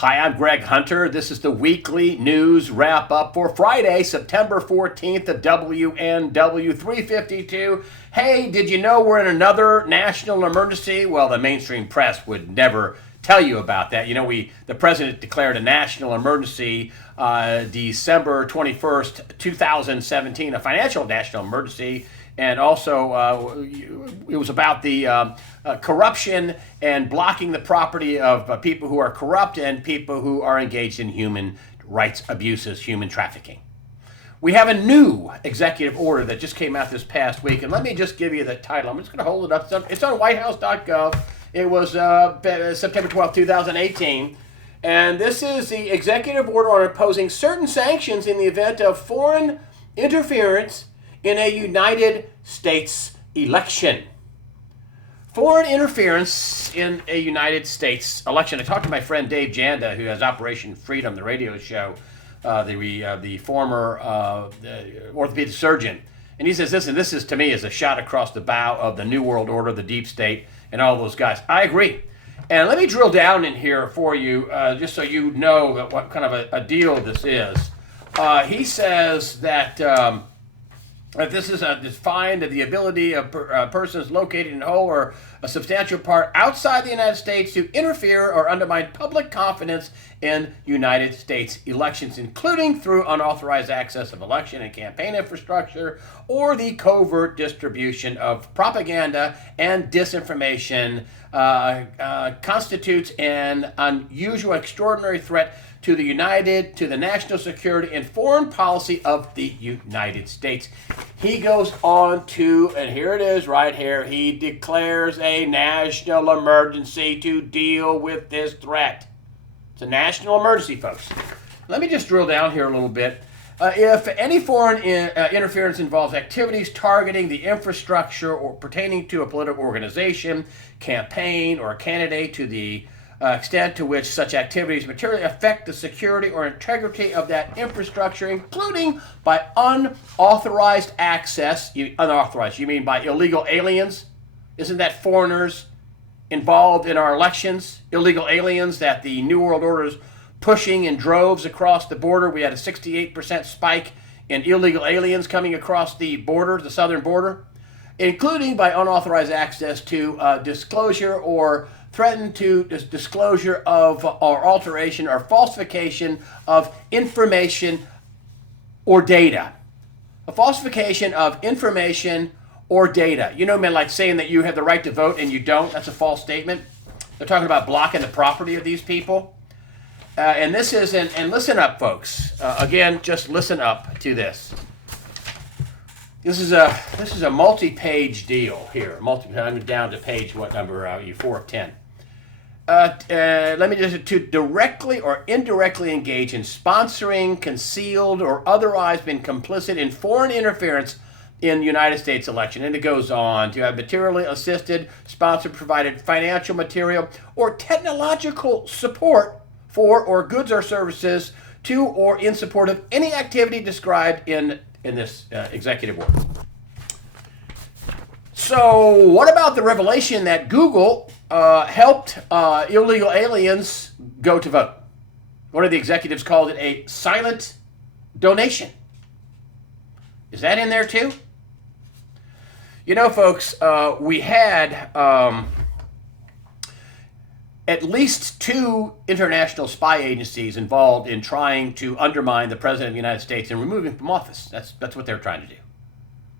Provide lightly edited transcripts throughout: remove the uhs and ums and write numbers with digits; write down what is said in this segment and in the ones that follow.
Hi, I'm Greg Hunter. This is the weekly news wrap up for Friday, September 14th of WNW 352. Hey, did you know we're in another national emergency? Well, the mainstream press would never tell you about that. You know, the president declared a national emergency December 21st, 2017, a financial national emergency. And also, it was about the corruption and blocking the property of people who are corrupt and people who are engaged in human rights abuses, human trafficking. We have a new executive order that just came out this past week, and let me just give you the title. I'm just going to hold it up. It's on whitehouse.gov. It was September 12, 2018. And this is the executive order on imposing certain sanctions in the event of foreign interference in a United States election. Foreign interference in a United States election. I talked to my friend Dave Janda, who has Operation Freedom, the radio show, the former orthopedic surgeon. And he says, listen, this is to me is a shot across the bow of the New World Order, the deep state, and all those guys. I agree. And let me drill down in here for you, just so you know what kind of a deal this is. He says that this is defined as the ability of persons located in whole or a substantial part outside the United States to interfere or undermine public confidence in United States elections, including through unauthorized access of election and campaign infrastructure or the covert distribution of propaganda and disinformation, constitutes an unusual, extraordinary threat to the national security and foreign policy of the United States. He goes on to, and here it is right here, he declares a national emergency to deal with this threat. It's a national emergency, folks. Let me just drill down here a little bit. If any foreign interference involves activities targeting the infrastructure or pertaining to a political organization, campaign, or a candidate to the extent to which such activities materially affect the security or integrity of that infrastructure, including by unauthorized access. Unauthorized, you mean by illegal aliens? Isn't that foreigners involved in our elections? Illegal aliens that the New World Order is pushing in droves across the border. We had a 68% spike in illegal aliens coming across the border, the southern border, including by unauthorized access to disclosure or threaten to disclosure of or alteration or falsification of information or data. A falsification of information or data. You know, man, like saying that you have the right to vote and you don't. That's a false statement. They're talking about blocking the property of these people. And this is, and listen up, folks. Again, just listen up to this. This is a multi-page deal here. I'm down to page, what number are you? 4 of 10. Let me just, to directly or indirectly engage in sponsoring, concealed, or otherwise been complicit in foreign interference in the United States election. And it goes on to have materially assisted, sponsored, provided financial material, or technological support for or goods or services to or in support of any activity described in this executive order. So what about the revelation that Google helped illegal aliens go to vote? One of the executives called it a silent donation. Is that in there too? You know, folks, we had at least 2 international spy agencies involved in trying to undermine the President of the United States and remove him from office. That's what they're trying to do.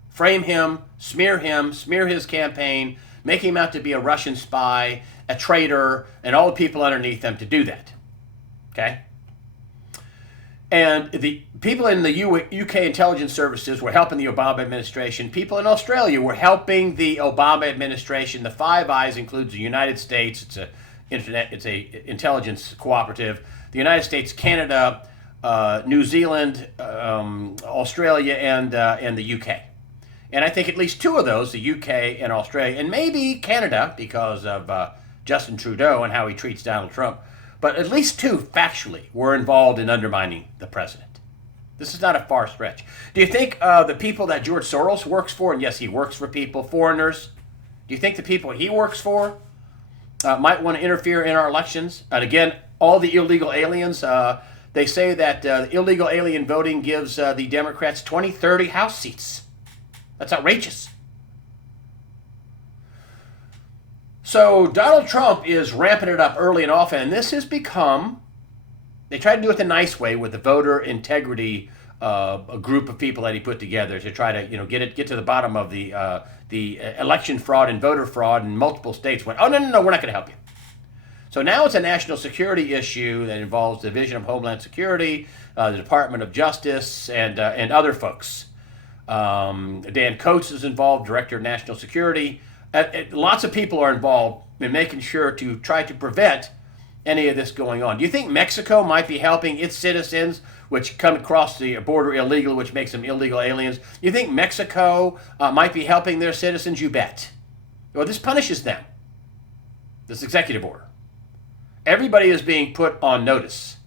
Frame him, smear his campaign, make him out to be a Russian spy, a traitor, and all the people underneath them to do that. Okay? And the people in the UK intelligence services were helping the Obama administration. People in Australia were helping the Obama administration. The Five Eyes includes the United States. It's a intelligence cooperative. The United States, Canada, New Zealand, Australia, and the UK. And I think at least 2 of those, the UK and Australia, and maybe Canada because of Justin Trudeau and how he treats Donald Trump, but at least 2 factually were involved in undermining the president. This is not a far stretch. Do you think the people that George Soros works for, and yes, he works for people, foreigners, do you think the people he works for might want to interfere in our elections? And again, all the illegal aliens. They say that illegal alien voting gives the Democrats 20, 30 House seats. That's outrageous. So Donald Trump is ramping it up early and often, and this has become, they tried to do it the nice way with the voter integrity a group of people that he put together to try to get to the bottom of the election fraud and voter fraud in multiple states. Went, oh, no, we're not going to help you. So now it's a national security issue that involves the Division of Homeland Security, the Department of Justice, and other folks. Dan Coates is involved, Director of National Security. Lots of people are involved in making sure to try to prevent any of this going on. Do you think Mexico might be helping its citizens, which come across the border illegally, which makes them illegal aliens? Do you think Mexico might be helping their citizens? You bet. Well, this punishes them, this executive order. Everybody is being put on notice.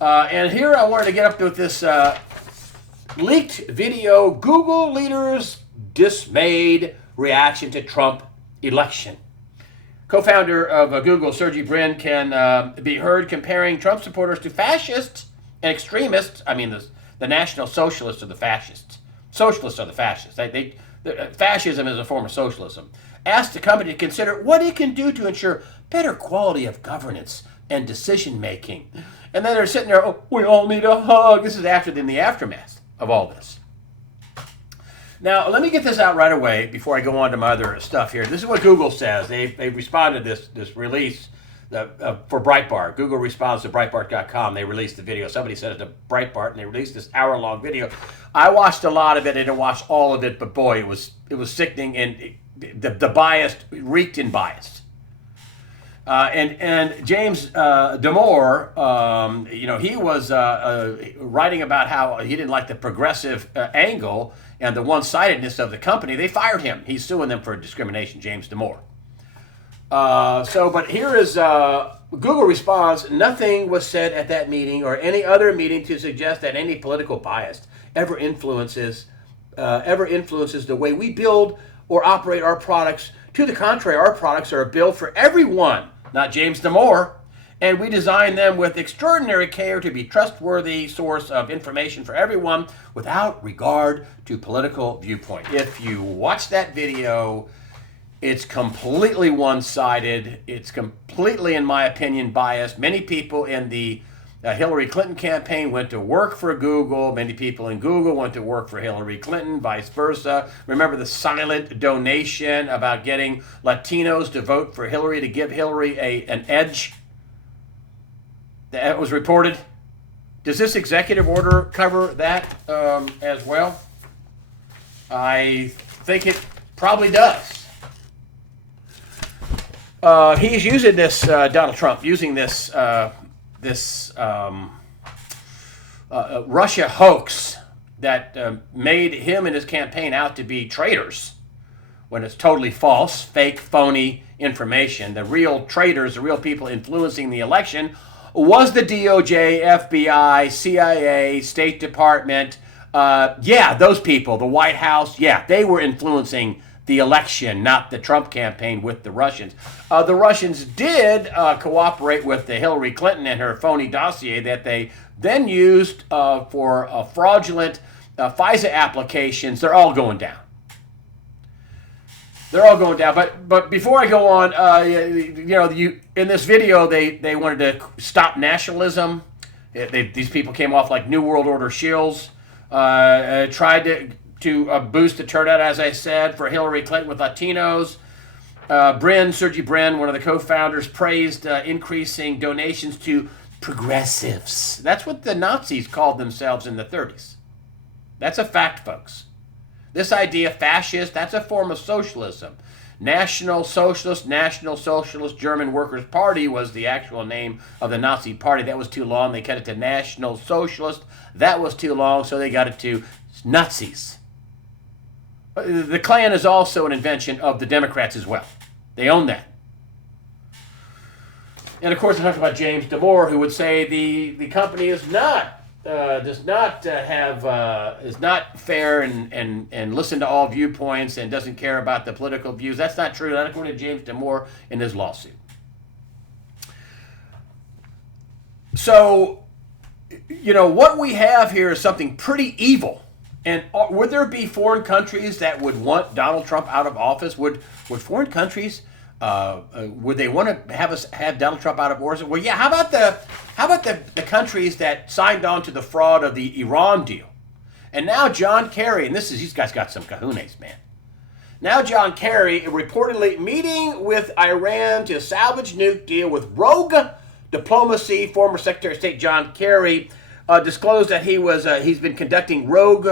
And here I wanted to get up with this leaked video, Google leaders dismayed reaction to Trump election. Co-founder of Google, Sergey Brin, can be heard comparing Trump supporters to fascists and extremists. I mean, the National Socialists are the fascists. Socialists are the fascists. Fascism is a form of socialism. Asked the company to consider what it can do to ensure better quality of governance and decision-making. And then they're sitting there, oh, we all need a hug. This is in the aftermath of all this. Now, let me get this out right away before I go on to my other stuff here. This is what Google says. They responded to this release for Breitbart. Google responds to Breitbart.com. They released the video. Somebody sent it to Breitbart, and they released this hour-long video. I watched a lot of it. I didn't watch all of it, but boy, it was sickening, and the bias reeked in bias. And James Damore, he was writing about how he didn't like the progressive angle and the one-sidedness of the company. They fired him. He's suing them for discrimination, James Damore. But here is Google response. Nothing was said at that meeting or any other meeting to suggest that any political bias ever influences the way we build or operate our products. To the contrary, our products are built for everyone, not James Damore, and we design them with extraordinary care to be trustworthy source of information for everyone without regard to political viewpoint. If you watch that video, it's completely one-sided. It's completely, in my opinion, biased. Many people in the Hillary Clinton campaign went to work for Google. Many people in Google went to work for Hillary Clinton, vice versa. Remember the silent donation about getting Latinos to vote for Hillary to give Hillary an edge? That was reported. Does this executive order cover that as well? I think it probably does. He's using this, Donald Trump, using this Russia hoax that made him and his campaign out to be traitors when it's totally false, fake, phony information. The real traitors, the real people influencing the election was the DOJ, FBI, CIA, State Department. Those people, the White House, they were influencing the election, not the Trump campaign with the Russians. The Russians did cooperate with the Hillary Clinton and her phony dossier that they then used for fraudulent FISA applications. They're all going down. They're all going down. But before I go on, in this video, they wanted to stop nationalism. These people came off like New World Order shills. Tried to boost the turnout, as I said, for Hillary Clinton with Latinos. Sergey Brin, one of the co-founders, praised increasing donations to progressives. That's what the Nazis called themselves in the 30s. That's a fact, folks. This idea, fascist, that's a form of socialism. National Socialist German Workers' Party was the actual name of the Nazi party. That was too long. They cut it to National Socialist. That was too long, so they got it to Nazis. The Klan is also an invention of the Democrats as well. They own that. And of course, I talked about James Damore, who would say the company is not is not fair and listen to all viewpoints and doesn't care about the political views. That's not true. Not according to James Damore in his lawsuit. So, what we have here is something pretty evil. And would there be foreign countries that would want Donald Trump out of office? Would foreign countries would they want to have Donald Trump out of office? Well, yeah. How about the countries that signed on to the fraud of the Iran deal? And now John Kerry, and these guys got some kahunas, man. Now John Kerry reportedly meeting with Iran to salvage nuke deal with rogue diplomacy. Former Secretary of State John Kerry disclosed that he's been conducting rogue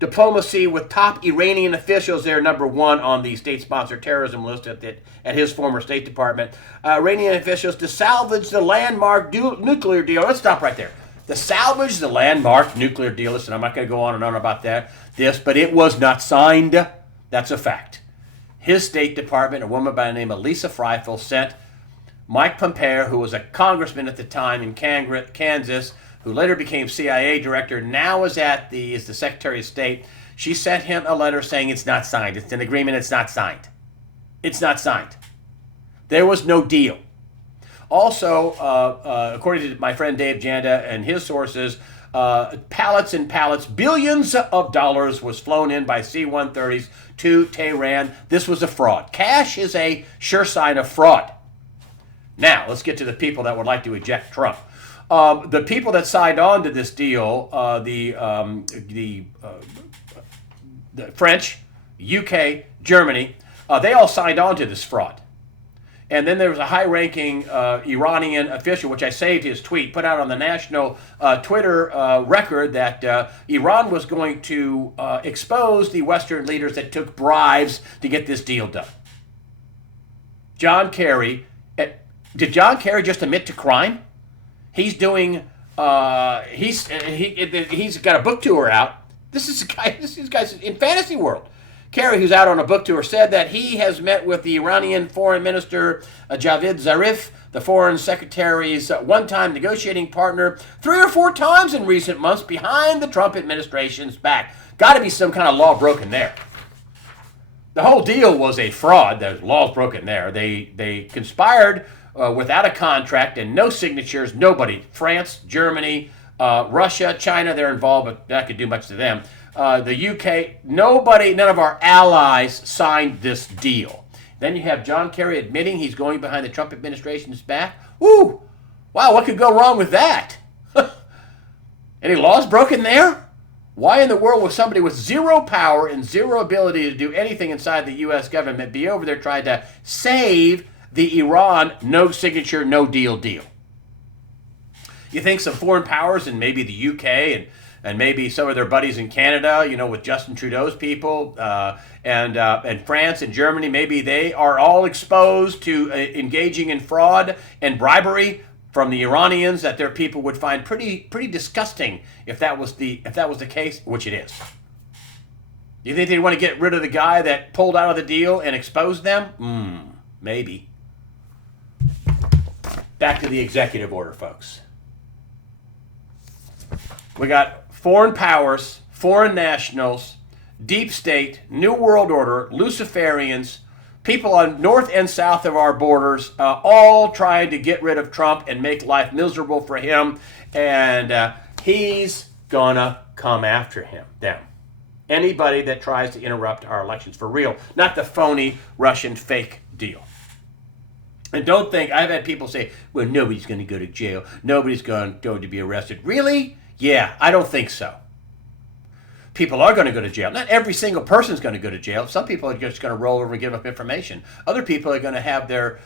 diplomacy with top Iranian officials. They're number one on the state-sponsored terrorism list at his former State Department. Iranian officials to salvage the landmark nuclear deal. Let's stop right there. To salvage the landmark nuclear deal. Listen, I'm not going to go on and on about but it was not signed. That's a fact. His State Department, a woman by the name of Lisa Freifel, sent Mike Pompeo, who was a congressman at the time in Kansas, who later became CIA director, now is the Secretary of State. She sent him a letter saying it's not signed. It's an agreement. It's not signed. It's not signed. There was no deal. Also, according to my friend Dave Janda and his sources, pallets and pallets, billions of dollars was flown in by C-130s to Tehran. This was a fraud. Cash is a sure sign of fraud. Now, let's get to the people that would like to eject Trump. The people that signed on to this deal, the French, UK, Germany, they all signed on to this fraud. And then there was a high-ranking Iranian official, which I saved his tweet, put out on the national Twitter record that Iran was going to expose the Western leaders that took bribes to get this deal done. John Kerry, did John Kerry just admit to crime? He's doing. He's got a book tour out. This is guys in fantasy world. Kerry, who's out on a book tour, said that he has met with the Iranian Foreign Minister Javad Zarif, the Foreign Secretary's one-time negotiating partner, 3 or 4 times in recent months behind the Trump administration's back. Got to be some kind of law broken there. The whole deal was a fraud. There's laws broken there. They conspired without a contract and no signatures. Nobody. France, Germany, Russia, China, they're involved, but that could do much to them. The UK, none of our allies signed this deal. Then you have John Kerry admitting he's going behind the Trump administration's back. Woo! Wow, what could go wrong with that? Any laws broken there? Why in the world would somebody with zero power and zero ability to do anything inside the U.S. government be over there trying to save the Iran no signature, no deal? You think some foreign powers and maybe the UK and maybe some of their buddies in Canada, with Justin Trudeau's people, and France and Germany, maybe they are all exposed to engaging in fraud and bribery from the Iranians that their people would find pretty disgusting if that was the case, which it is. Do you think they want to get rid of the guy that pulled out of the deal and exposed them? Maybe. Back to the executive order, folks. We got foreign powers, foreign nationals, deep state, New World Order, Luciferians, people on north and south of our borders, all trying to get rid of Trump and make life miserable for him. And he's gonna come after them. Anybody that tries to interrupt our elections for real, not the phony Russian fake deal. And don't think, I've had people say, well, nobody's going to go to jail. Nobody's going to be arrested. Really? Yeah, I don't think so. People are going to go to jail. Not every single person is going to go to jail. Some people are just going to roll over and give up information. Other people are going to have their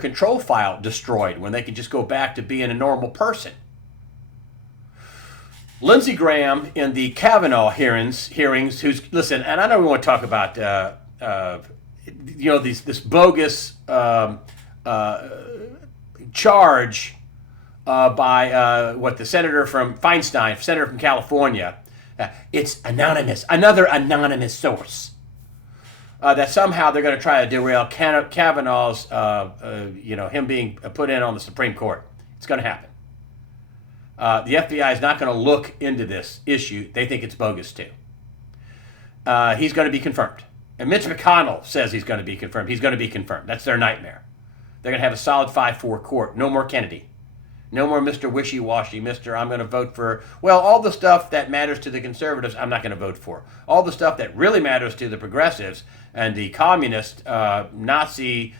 control file destroyed when they can just go back to being a normal person. Lindsey Graham in the Kavanaugh hearings, listen, and I know we want to talk about this bogus charge by the senator from Feinstein, senator from California. It's anonymous, another anonymous source. That somehow they're going to try to derail Kavanaugh's, him being put in on the Supreme Court. It's going to happen. The FBI is not going to look into this issue. They think it's bogus too. He's going to be confirmed. And Mitch McConnell says he's going to be confirmed. He's going to be confirmed. That's their nightmare. They're going to have a solid 5-4 court. No more Kennedy. No more Mr. Wishy-washy, Mr. I'm going to vote for, well, all the stuff that matters to the conservatives, I'm not going to vote for. All the stuff that really matters to the progressives and the communist, Nazi,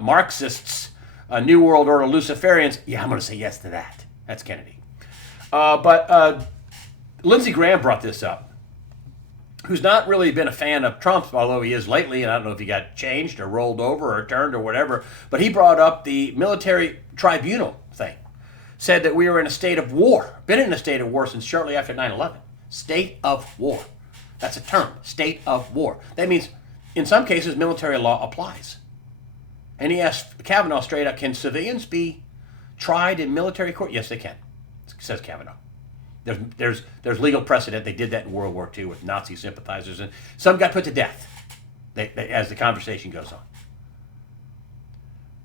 Marxists, New World Order Luciferians, yeah, I'm going to say yes to that. That's Kennedy. But Lindsey Graham brought this up, who's not really been a fan of Trump's, although he is lately, and I don't know if he got changed or rolled over or turned or whatever, but he brought up the military tribunal thing. Said that we were in a state of war, been in a state of war since shortly after 9/11. State of war. That's a term, state of war. That means, in some cases, military law applies. And he asked Kavanaugh straight up, can civilians be tried in military court? Yes, they can, says Kavanaugh. There's legal precedent. They did that in World War II with Nazi sympathizers, and some got put to death as the conversation goes on.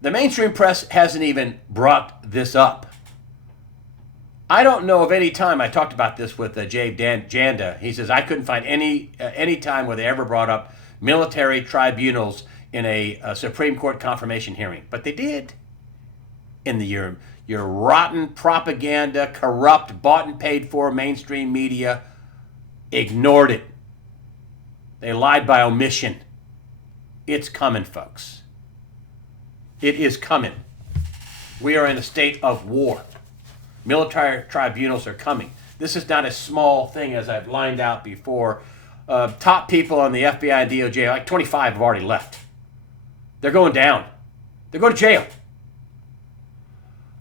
The mainstream press hasn't even brought this up. I don't know of any time, I talked about this with Jay Janda. He says, I couldn't find any time where they ever brought up military tribunals in a Supreme Court confirmation hearing. But they did in the year. Your rotten propaganda, corrupt, bought and paid for mainstream media ignored it. They lied by omission. It's coming, folks. It is coming. We are in a state of war. Military tribunals are coming. This is not a small thing, as I've lined out before. Top people on the FBI and DOJ, like 25 have already left. They're going down. They're going to jail.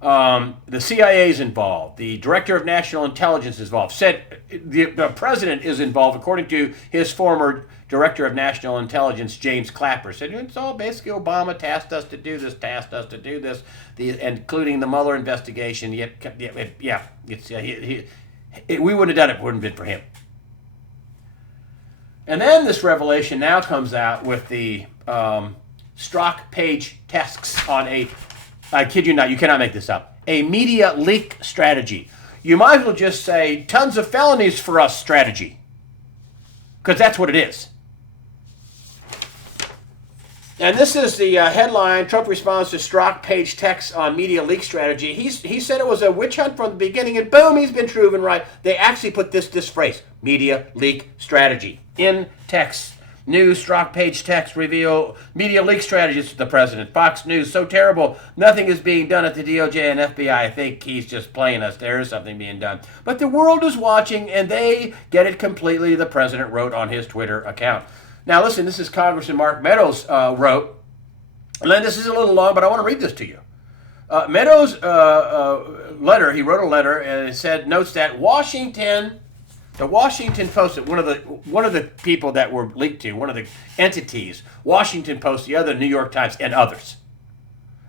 The CIA is involved. The Director of National Intelligence is involved. Said the president is involved, according to his former Director of National Intelligence, James Clapper. Said it's all basically Obama tasked us to do this, including the Mueller investigation. We wouldn't have done it if it wouldn't have been for him. And then this revelation now comes out with the Strzok Page tests on I kid you not, you cannot make this up, a media leak strategy. You might as well just say tons of felonies for us strategy, because that's what it is. And this is the headline, Trump responds to Strzok Page texts on media leak strategy. He said it was a witch hunt from the beginning, and boom, he's been proven right. They actually put this phrase, media leak strategy, in text. News, Strzok Page text reveal media leak strategies to the president. Fox News, so terrible. Nothing is being done at the DOJ and FBI. I think he's just playing us. There is something being done. But the world is watching, and they get it completely, the president wrote on his Twitter account. Now, listen, this is Congressman Mark Meadows wrote. And then this is a little long, but I want to read this to you. Meadows' letter, he wrote a letter, and it said, notes that the Washington Post, one of the people that were leaked to, one of the entities, Washington Post, the other New York Times, and others.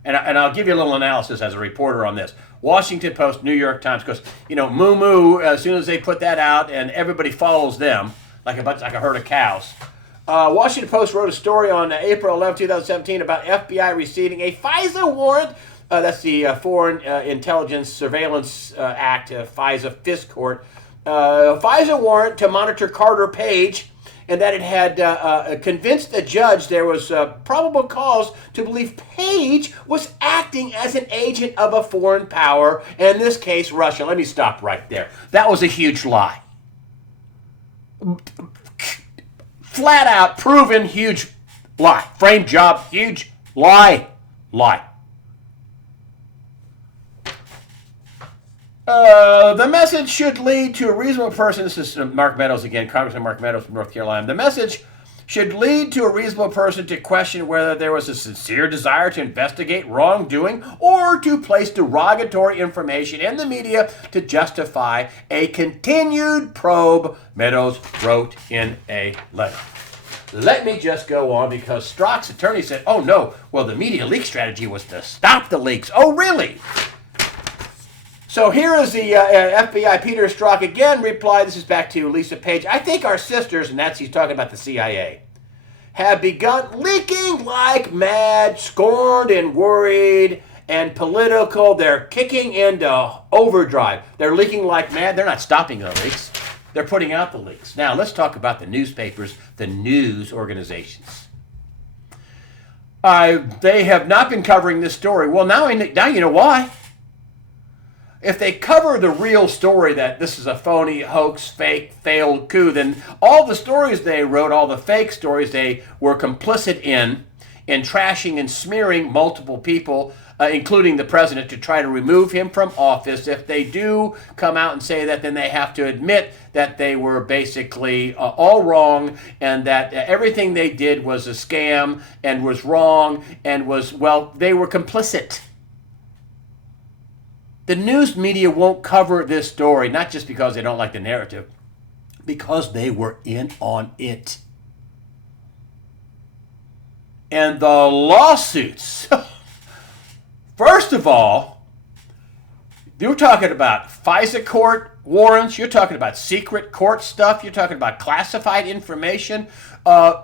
And I'll give you a little analysis as a reporter on this. Washington Post, New York Times, because, moo moo, as soon as they put that out and everybody follows them, like a herd of cows. Washington Post wrote a story on April 11, 2017 about FBI receiving a FISA warrant. That's the Foreign Intelligence Surveillance Act, FISA FISC court. FISA warrant to monitor Carter Page, and that it had convinced a judge there was probable cause to believe Page was acting as an agent of a foreign power, in this case, Russia. Let me stop right there. That was a huge lie. Flat out, proven, huge lie. Frame job, huge lie. The message should lead to a reasonable person. This is Mark Meadows again, Congressman Mark Meadows from North Carolina. The message should lead to a reasonable person to question whether there was a sincere desire to investigate wrongdoing or to place derogatory information in the media to justify a continued probe, Meadows wrote in a letter. Let me just go on, because Strzok's attorney said, oh no, well, the media leak strategy was to stop the leaks. Oh, really? So here is the FBI, Peter Strzok, again replied, this is back to Lisa Page, I think our sisters, and he's talking about the CIA, have begun leaking like mad, scorned and worried and political. They're kicking into overdrive. They're leaking like mad. They're not stopping the leaks. They're putting out the leaks. Now, let's talk about the newspapers, the news organizations. They have not been covering this story. Well, now you know why. If they cover the real story that this is a phony, hoax, fake, failed coup, then all the stories they wrote, all the fake stories they were complicit in trashing and smearing multiple people, including the president, to try to remove him from office. If they do come out and say that, then they have to admit that they were basically all wrong, and that everything they did was a scam and was wrong and was, well, they were complicit. The news media won't cover this story, not just because they don't like the narrative, because they were in on it. And the lawsuits, first of all, you're talking about FISA court warrants, you're talking about secret court stuff, you're talking about classified information.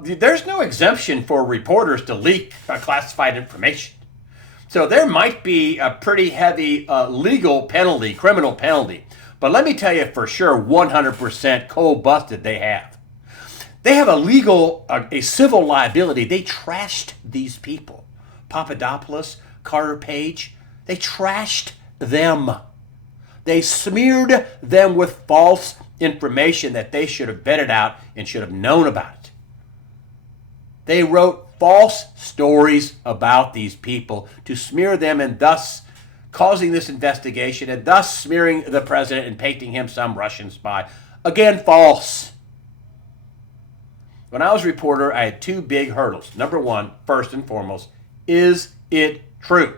There's no exemption for reporters to leak classified information. So there might be a pretty heavy legal penalty, criminal penalty. But let me tell you for sure, 100% cold busted they have. They have a civil liability. They trashed these people. Papadopoulos, Carter Page, they trashed them. They smeared them with false information that they should have vetted out and should have known about it. They wrote false stories about these people to smear them, and thus causing this investigation, and thus smearing the president and painting him some Russian spy. Again, false. When I was a reporter, I had two big hurdles. Number one, first and foremost, is it true?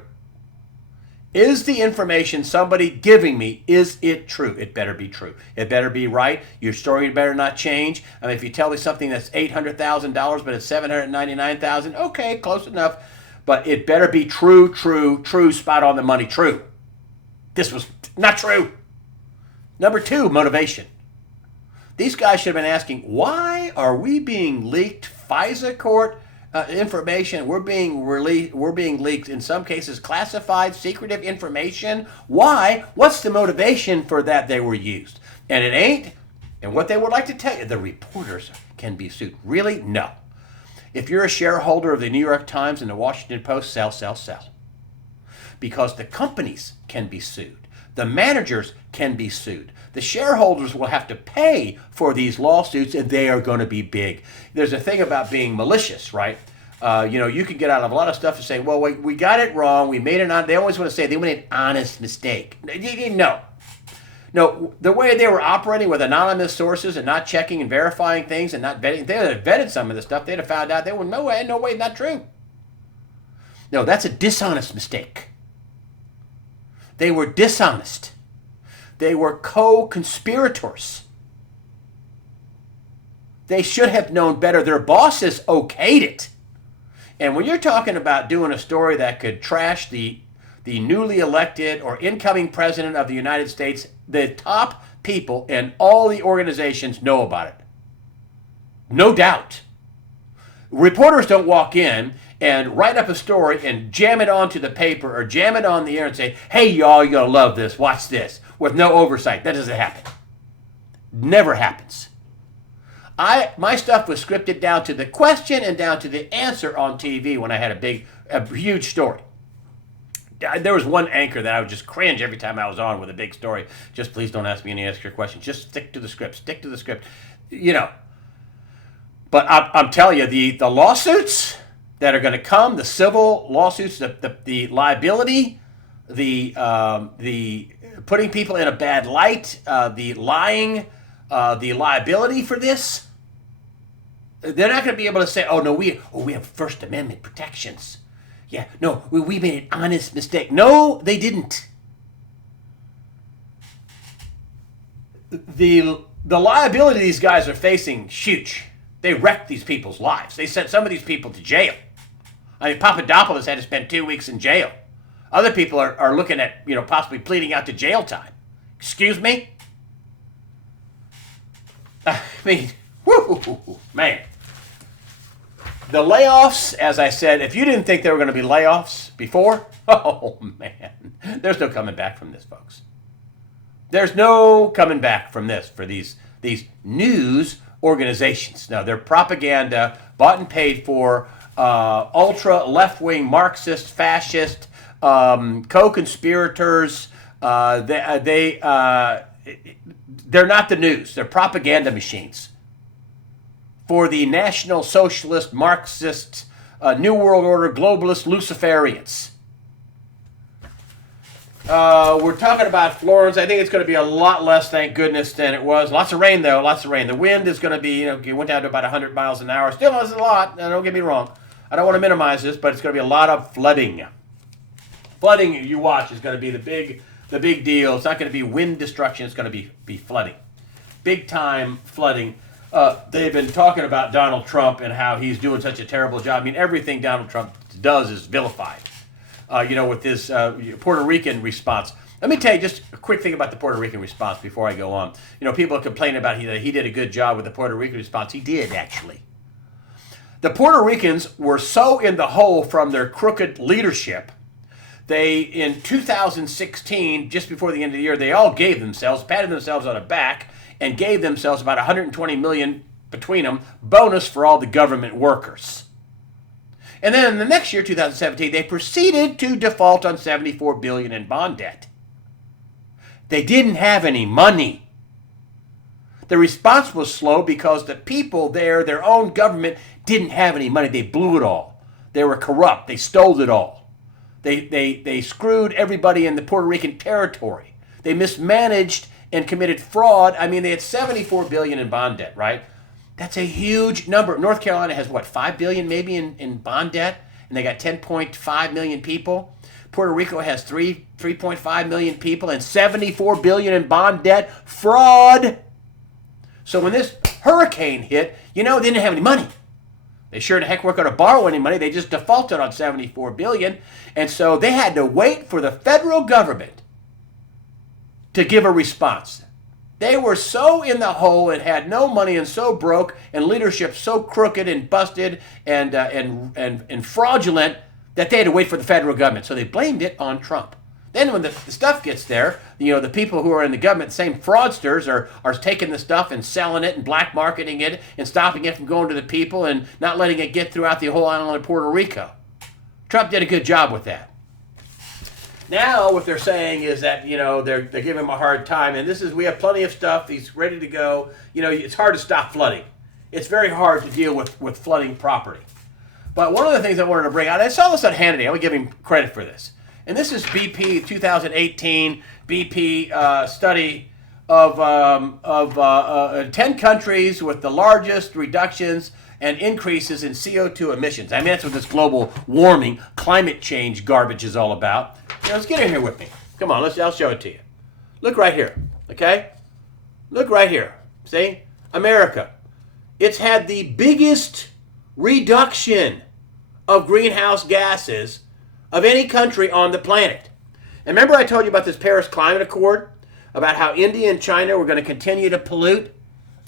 Is the information somebody giving me, is it true? It better be true. It better be right. Your story better not change. I mean, if you tell me something that's $800,000, but it's $799,000, okay, close enough. But it better be true, spot on the money, true. This was not true. Number two, motivation. These guys should have been asking, why are we being leaked FISA court information? We're being leaked, in some cases, classified, secretive information. Why? What's the motivation for that they were used? And it ain't. And what they would like to tell you, the reporters can be sued. Really? No. If you're a shareholder of the New York Times and the Washington Post, sell. Because the companies can be sued. The managers can be sued. The shareholders will have to pay for these lawsuits, and they are going to be big. There's a thing about being malicious, right? You can get out of a lot of stuff and say, well, we got it wrong. We made it they always want to say they made an honest mistake. No, the way they were operating with anonymous sources and not checking and verifying things and not vetting, they would have vetted some of the stuff. They'd have found out they were no way, not true. No, that's a dishonest mistake. They were dishonest. They were co-conspirators. They should have known better. Their bosses okayed it. And when you're talking about doing a story that could trash the newly elected or incoming president of the United States, the top people in all the organizations know about it. No doubt. Reporters don't walk in and write up a story and jam it onto the paper or jam it on the air and say, hey, y'all, you're going to love this. Watch this. With no oversight. That doesn't happen. Never happens. My stuff was scripted down to the question and down to the answer on TV when I had a huge story. There was one anchor that I would just cringe every time I was on with a big story. Just please don't ask me any extra questions. Just stick to the script. Stick to the script. But I'm telling you, the lawsuits that are going to come, the civil lawsuits, the liability, the putting people in a bad light, the lying, the liability for this, they're not going to be able to say, oh, no, we have First Amendment protections. Yeah, no, we made an honest mistake. No, they didn't. The liability these guys are facing, huge. They wrecked these people's lives. They sent some of these people to jail. I mean, Papadopoulos had to spend 2 weeks in jail. Other people are looking at, possibly pleading out to jail time. Excuse me? I mean, whoo, man. The layoffs, as I said, if you didn't think there were going to be layoffs before, oh, man. There's no coming back from this, folks. There's no coming back from this for these news organizations. No, they're propaganda, bought and paid for ultra left-wing Marxist, fascist, co-conspirators. They're not the news. They're propaganda machines for the National Socialist, Marxist, New World Order, globalist Luciferians. We're talking about Florence. I think it's going to be a lot less, thank goodness, than it was. Lots of rain, though. Lots of rain. The wind is going to be, it went down to about 100 miles an hour. Still is a lot. Don't get me wrong. I don't want to minimize this, but it's going to be a lot of flooding. Flooding, you watch, is going to be the big deal. It's not going to be wind destruction. It's going to be flooding. Big time flooding. They've been talking about Donald Trump and how he's doing such a terrible job. I mean, everything Donald Trump does is vilified. With this Puerto Rican response. Let me tell you just a quick thing about the Puerto Rican response before I go on. People are complaining about that he did a good job with the Puerto Rican response. He did, actually. The Puerto Ricans were so in the hole from their crooked leadership. They, in 2016, just before the end of the year, they all patted themselves on the back, and gave themselves about $120 million between them bonus for all the government workers. And then in the next year, 2017, they proceeded to default on $74 billion in bond debt. They didn't have any money. The response was slow because the people there, their own government, didn't have any money. They blew it all. They were corrupt. They stole it all. They screwed everybody in the Puerto Rican territory. They mismanaged and committed fraud. I mean, they had $74 billion in bond debt, right? That's a huge number. North Carolina has, $5 billion maybe in bond debt, and they got 10.5 million people. Puerto Rico has 3.5 million people and $74 billion in bond debt. Fraud! So when this hurricane hit, they didn't have any money. They sure the heck weren't going to borrow any money. They just defaulted on $74 billion. And so they had to wait for the federal government to give a response. They were so in the hole and had no money and so broke and leadership so crooked and busted and fraudulent that they had to wait for the federal government. So they blamed it on Trump. Then when the stuff gets there, the people who are in the government, the same fraudsters, are taking the stuff and selling it and black marketing it and stopping it from going to the people and not letting it get throughout the whole island of Puerto Rico. Trump did a good job with that. Now what they're saying is that, they're giving him a hard time, and we have plenty of stuff. He's ready to go. It's hard to stop flooding. It's very hard to deal with flooding property. But one of the things I wanted to bring out, I saw this on Hannity. I would give him credit for this. And this is BP 2018 BP study of 10 countries with the largest reductions and increases in CO2 emissions. I mean, that's what this global warming, climate change garbage is all about. Let's get in here with me. Come on, I'll show it to you. Look right here, okay? Look right here. See? America. It's had the biggest reduction of greenhouse gases of any country on the planet. And remember I told you about this Paris Climate Accord? About how India and China were going to continue to pollute?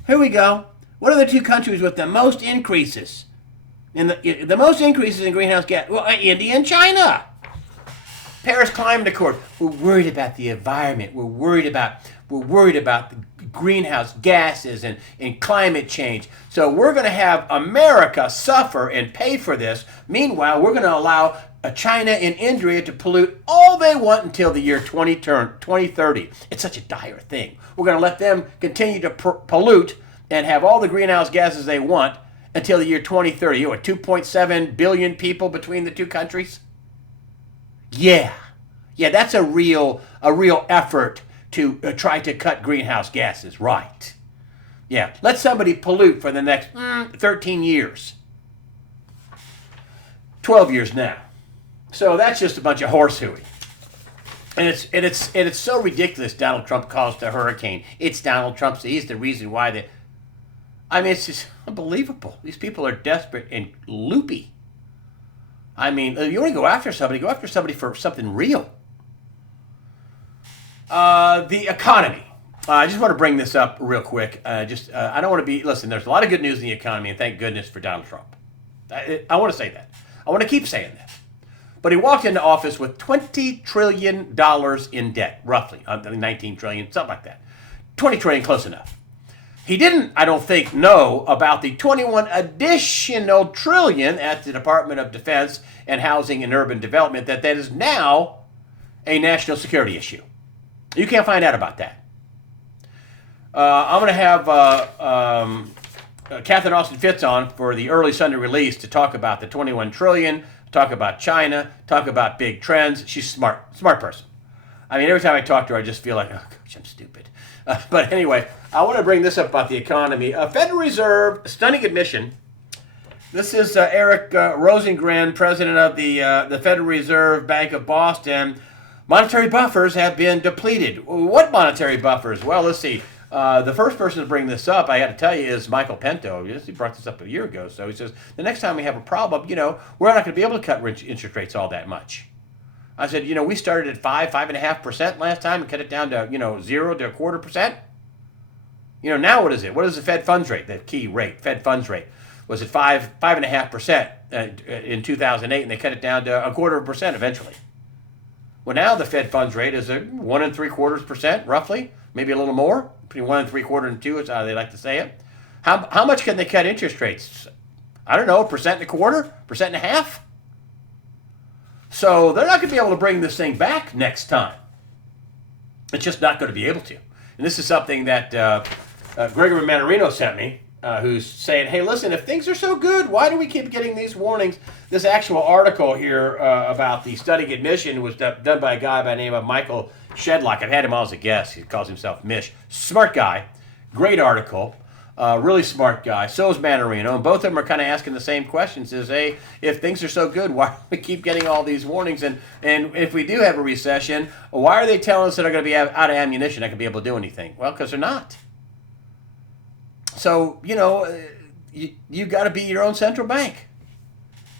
Here we go. What are the two countries with the most increases? The most increases in greenhouse gas? Well, India and China. Paris Climate Accord. We're worried about the environment. We're worried about the greenhouse gases and climate change. So we're going to have America suffer and pay for this. Meanwhile, we're going to allow China and India to pollute all they want until the year 2030. It's such a dire thing. We're going to let them continue to pollute and have all the greenhouse gases they want until the year 2030. 2.7 billion people between the two countries? Yeah, that's a real effort to try to cut greenhouse gases, right? Yeah, let somebody pollute for the next 13 years. 12 years now. So that's just a bunch of horse hooey. And it's so ridiculous Donald Trump calls the hurricane. It's Donald Trump. He's the reason why it's just unbelievable. These people are desperate and loopy. I mean, if you want to go after somebody for something real. The economy. I just want to bring this up real quick. I don't want to listen, there's a lot of good news in the economy, and thank goodness for Donald Trump. I want to say that. I want to keep saying that. But he walked into office with $20 trillion in debt, roughly. 19 trillion, something like that. 20 trillion, close enough. He didn't, I don't think, know about the 21 additional trillion at the Department of Defense and Housing and Urban Development that is now a national security issue. You can't find out about that. I'm going to have Catherine Austin Fitts on for the early Sunday release to talk about the 21 trillion, talk about China, talk about big trends. She's smart person. I mean, every time I talk to her, I just feel like, oh gosh, I'm stupid. But anyway, I want to bring this up about the economy. Federal Reserve, stunning admission. This is Eric Rosengren, president of the Federal Reserve Bank of Boston. Monetary buffers have been depleted. What monetary buffers? Well, let's see. The first person to bring this up, I got to tell you, is Michael Pinto. He brought this up a year ago. So he says, the next time we have a problem, we're not going to be able to cut interest rates all that much. I said, we started at 5.5% last time and cut it down to, 0 to 0.25%. Now what is it? What is the Fed funds rate, the key rate, Fed funds rate? Was it 5.5% in 2008, and they cut it down to 0.25% eventually. Well, now the Fed funds rate is 1.75%, roughly, maybe a little more, between 1.75% and 2%, is how they like to say it. How much can they cut interest rates? I don't know, 1.25%, 1.5%? So they're not going to be able to bring this thing back next time. It's just not going to be able to. And this is something that Gregory Mannarino sent me, who's saying, hey, listen, if things are so good, why do we keep getting these warnings? This actual article here about the studying admission was done by a guy by the name of Michael Shedlock. I've had him on as a guest. He calls himself Mish. Smart guy. Great article. Really smart guy. So is Mannarino. And both of them are kind of asking the same questions. Is, hey, if things are so good, why do we keep getting all these warnings? And if we do have a recession, why are they telling us that they're going to be out of ammunition, not going to be able to do anything? Well, because they're not. So, you got to be your own central bank.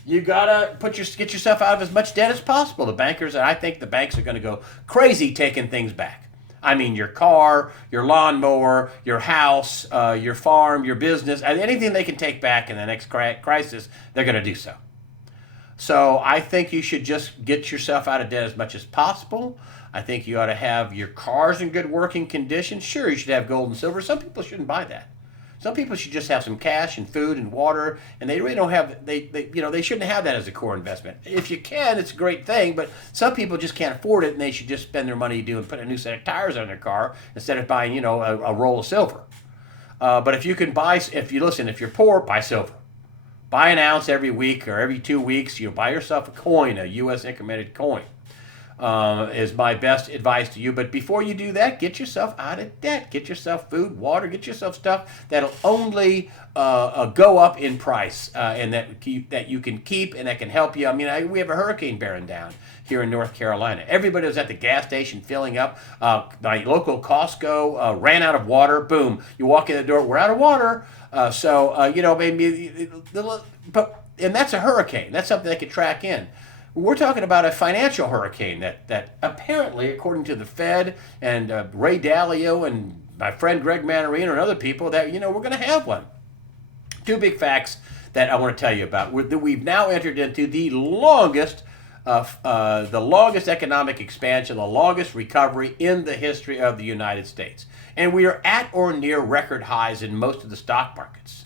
You got to get yourself out of as much debt as possible. The bankers, and I think the banks are going to go crazy taking things back. I mean, your car, your lawnmower, your house, your farm, your business, anything they can take back in the next crisis, they're going to do so. So I think you should just get yourself out of debt as much as possible. I think you ought to have your cars in good working condition. Sure, you should have gold and silver. Some people shouldn't buy that. Some people should just have some cash and food and water, and they really don't have, they shouldn't have that as a core investment. If you can, it's a great thing, but some people just can't afford it, and they should just spend their money put a new set of tires on their car instead of buying, a roll of silver. But if you're poor, buy silver. Buy an ounce every week or every 2 weeks. Buy yourself a coin, a U.S. incremented coin. Is my best advice to you. But before you do that, get yourself out of debt. Get yourself food, water, get yourself stuff that'll only go up in price and that you can keep and that can help you. I mean, we have a hurricane bearing down here in North Carolina. Everybody was at the gas station filling up. My local Costco ran out of water. Boom. You walk in the door, we're out of water. Maybe, and that's a hurricane. That's something they could track in. We're talking about a financial hurricane that apparently, according to the Fed and Ray Dalio and my friend Greg Mannarino and other people, that we're going to have one. Two big facts that I want to tell you about. We've now entered into the longest economic expansion, the longest recovery in the history of the United States, and we are at or near record highs in most of the stock markets.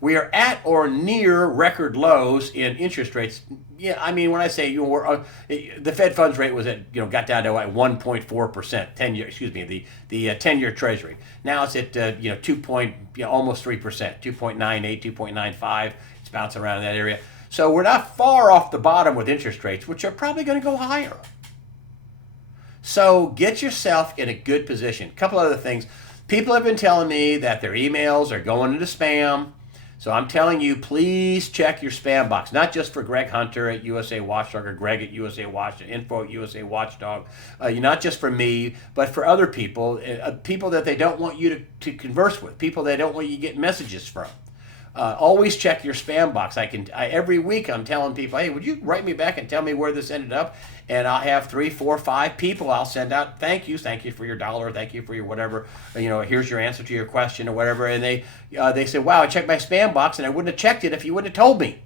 We are at or near record lows in interest rates. Yeah, I mean, when I say the Fed funds rate was at got down to 1.4%, 10-year. Excuse me, the 10-year Treasury. Now it's at almost 3%, 2.98, 2.95. It's bouncing around in that area. So we're not far off the bottom with interest rates, which are probably going to go higher. So get yourself in a good position. A couple other things. People have been telling me that their emails are going into spam. So I'm telling you, please check your spam box, not just for Greg Hunter at USA Watchdog or Greg at USA Watchdog, info at USA Watchdog, not just for me, but for other people, people that they don't want you to converse with, people they don't want you to get messages from. Always check your spam box. Every week I'm telling people, hey, would you write me back and tell me where this ended up? And I'll have 3, 4, 5 people I'll send out thank yous for your $1, thank you for your whatever, here's your answer to your question or whatever. And they say, wow, I checked my spam box and I wouldn't have checked it if you wouldn't have told me.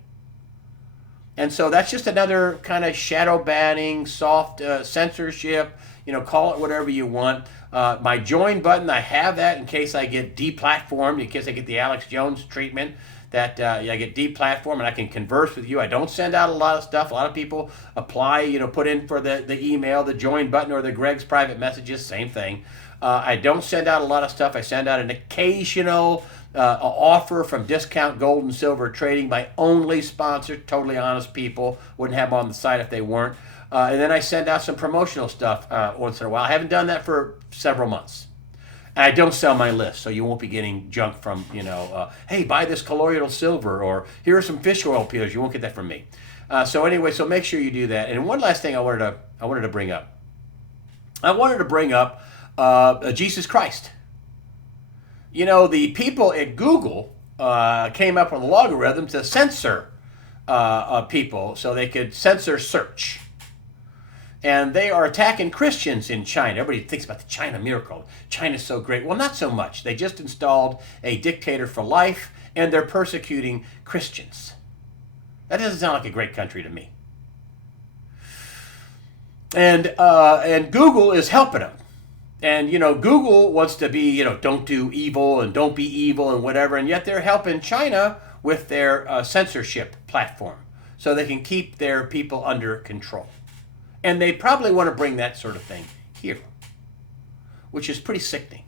And so that's just another kind of shadow banning, soft censorship. Call it whatever you want. My join button, I have that in case I get deplatformed, in case I get the Alex Jones treatment, that I get deplatformed and I can converse with you. I don't send out a lot of stuff. A lot of people apply, put in for the email, the join button, or the Greg's private messages, same thing. I don't send out a lot of stuff. I send out an occasional offer from Discount Gold and Silver Trading, my only sponsor, totally honest people. Wouldn't have them on the site if they weren't. And then I send out some promotional stuff once in a while. I haven't done that for several months. And I don't sell my list, so you won't be getting junk from, hey, buy this colloidal silver, or here are some fish oil peels. You won't get that from me. So anyway, so make sure you do that. And one last thing I wanted to bring up. I wanted to bring up Jesus Christ. The people at Google came up with a logarithm to censor people so they could censor search. And they are attacking Christians in China. Everybody thinks about the China miracle. China's so great. Well, not so much. They just installed a dictator for life, and they're persecuting Christians. That doesn't sound like a great country to me. And Google is helping them. And, Google wants to be, don't do evil and don't be evil and whatever, and yet they're helping China with their censorship platform so they can keep their people under control. And they probably want to bring that sort of thing here, which is pretty sickening.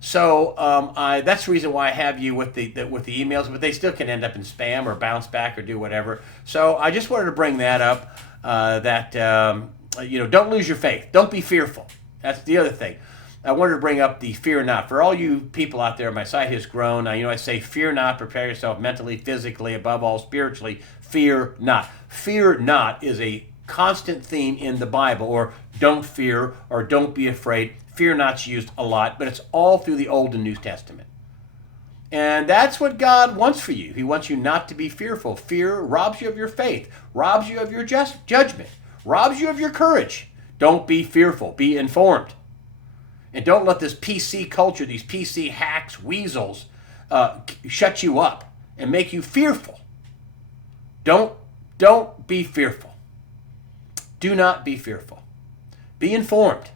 So that's the reason why I have you with the emails, but they still can end up in spam or bounce back or do whatever. So I just wanted to bring that up, don't lose your faith. Don't be fearful. That's the other thing. I wanted to bring up the fear not. For all you people out there, my site has grown. I say fear not, prepare yourself mentally, physically, above all spiritually. Fear not. Fear not is a constant theme in the Bible, or don't fear, or don't be afraid. Fear not's used a lot, but it's all through the Old and New Testament. And that's what God wants for you. He wants you not to be fearful. Fear robs you of your faith, robs you of your judgment, robs you of your courage. Don't be fearful. Be informed. And don't let this PC culture, these PC hacks, weasels, shut you up and make you fearful. Don't be fearful. Do not be fearful. Be informed.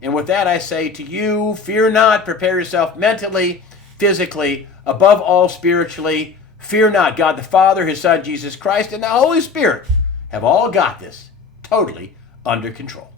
And with that, I say to you, fear not. Prepare yourself mentally, physically, above all spiritually. Fear not. God the Father, His Son, Jesus Christ, and the Holy Spirit have all got this totally under control.